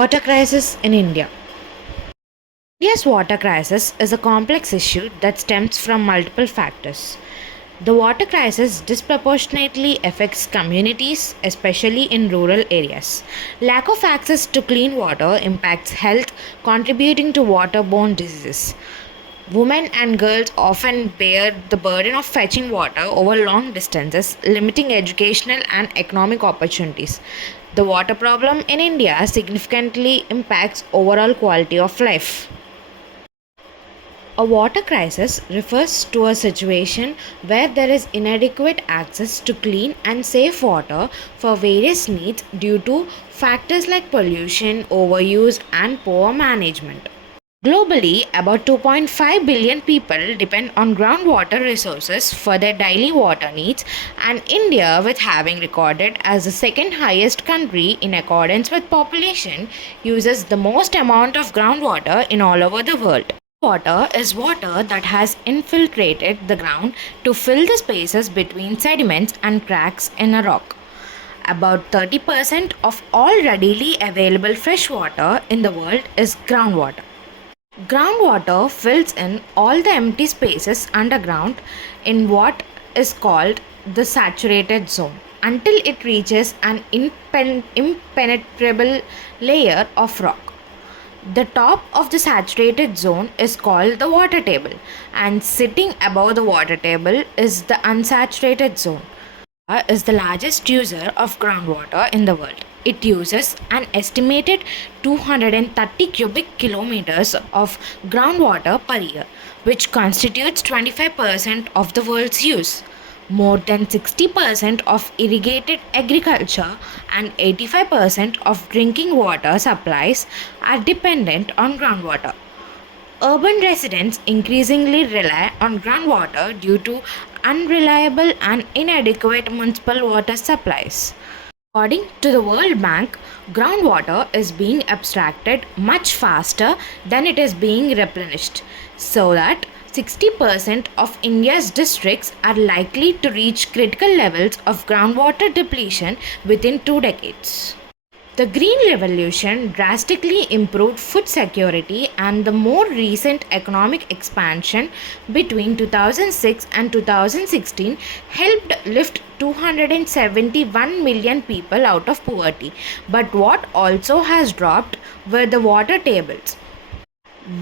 Water crisis in India. India's water crisis is a complex issue that stems from multiple factors. The water crisis disproportionately affects communities, especially in rural areas. Lack of access to clean water impacts health, contributing to waterborne diseases. Women and girls often bear the burden of fetching water over long distances, limiting educational and economic opportunities. The water problem in India significantly impacts overall quality of life. A water crisis refers to a situation where there is inadequate access to clean and safe water for various needs due to factors like pollution, overuse, and poor management. Globally, about 2.5 billion people depend on groundwater resources for their daily water needs, and India, with having recorded as the second highest country in accordance with population, uses the most amount of groundwater in all over the world. Water is water that has infiltrated the ground to fill the spaces between sediments and cracks in a rock. About 30% of all readily available fresh water in the world is groundwater. Groundwater fills in all the empty spaces underground in what is called the saturated zone until it reaches an impenetrable layer of rock. The top of the saturated zone is called the water table, and sitting above the water table is the unsaturated zone. India is the largest user of groundwater in the world. It uses an estimated 230 cubic kilometers of groundwater per year, which constitutes 25% of the world's use. More than 60% of irrigated agriculture and 85% of drinking water supplies are dependent on groundwater. Urban residents increasingly rely on groundwater due to unreliable and inadequate municipal water supplies. According to the World Bank, groundwater is being abstracted much faster than it is being replenished, so that 60% of India's districts are likely to reach critical levels of groundwater depletion within 2 decades. The Green Revolution drastically improved food security, and the more recent economic expansion between 2006 and 2016 helped lift 271 million people out of poverty. But what also has dropped were the water tables.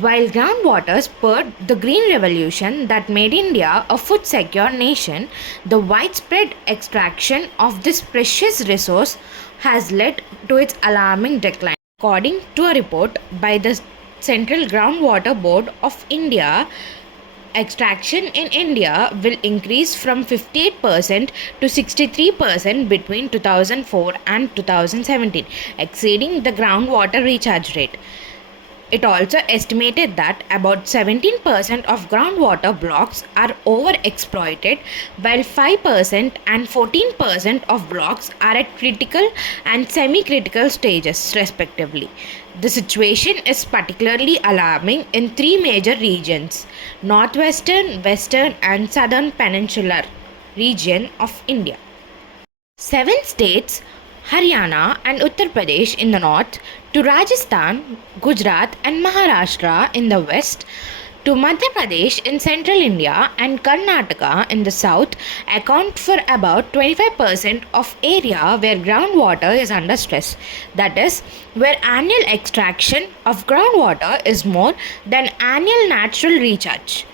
While groundwater spurred the Green Revolution that made India a food secure nation, the widespread extraction of this precious resource has led to its alarming decline. According to a report by the Central Groundwater Board of India, extraction in India will increase from 58% to 63% between 2004 and 2017, exceeding the groundwater recharge rate. It also estimated that about 17% of groundwater blocks are overexploited, while 5% and 14% of blocks are at critical and semi critical stages, respectively. The situation is particularly alarming in three major regions: northwestern, western, and southern peninsular region of India. 7 states, Haryana and Uttar Pradesh in the north, to Rajasthan, Gujarat, and Maharashtra in the west, to Madhya Pradesh in central India and Karnataka in the south, account for about 25% of area where groundwater is under stress. That is, where annual extraction of groundwater is more than annual natural recharge.